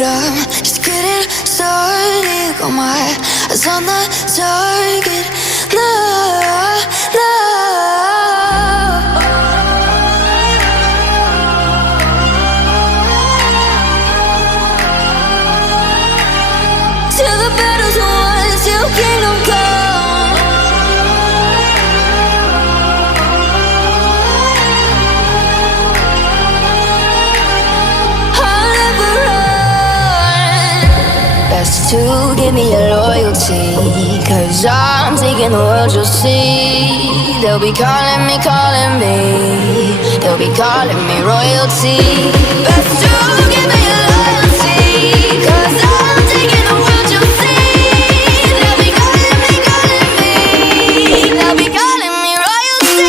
but I'm just getting started. Got my eyes on the target. No, no. Till the battle's won, till kingdom come. I'll never run. Best to give me your loyalty, 'cause I'm taking the world, you'll see. They'll be calling me, they'll be calling me royalty. Best to give me your loyalty, 'cause I'm taking the world, you'll see. They'll be calling me, they'll be calling me royalty.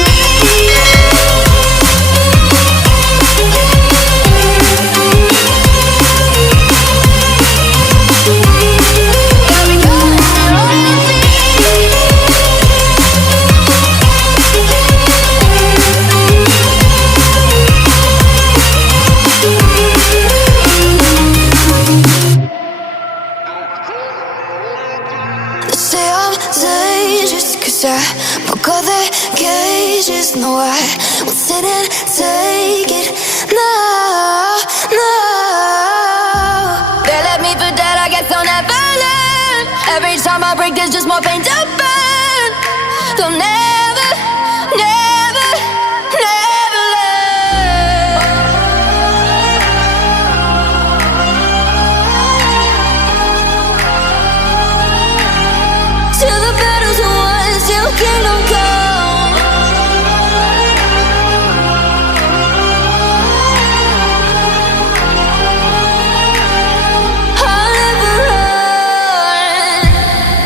They'll be calling me royalty. They say I'm dangerous 'cause I broke all their cages. No, I won't sit and take it. No, no. They left me for dead, I guess I'll never learn. Every time I break, there's just more pain to burn. They'll never, never, never learn. Till the battle's won, till kingdom come. I'll never run.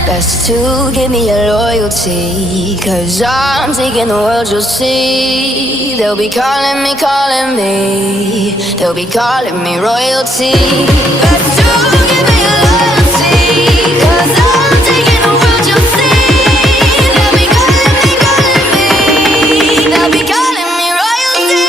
Best to give me your loyalty, 'cause I'm taking the world, you'll see. They'll be calling me, they'll be calling me royalty. Best to give me your loyalty, 'cause I'm taking the world, you'll see. They'll be calling me, they'll be calling me royalty. They'll be calling me royalty.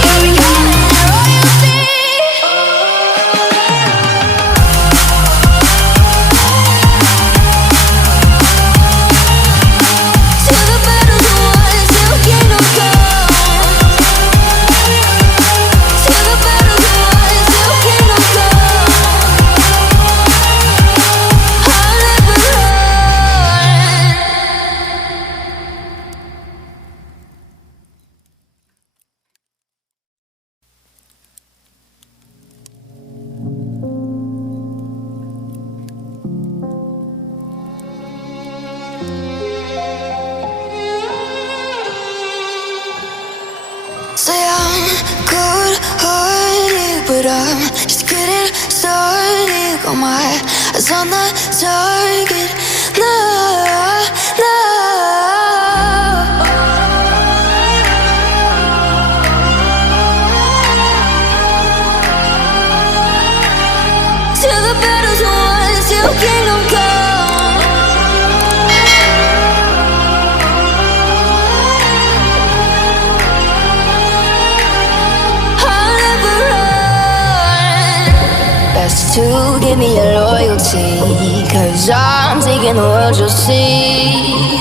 They'll be calling me royalty. Till the battle's won, till kingdom come. Till the battle's won, till kingdom come. I'll never run. Say I'm good-hearted, but I'm just getting started. Got my eyes on the target. No, no. Till the battle's won, till kingdom come. I'll never run. Best to give me your loyalty, 'cause I'm taking the world, you'll see.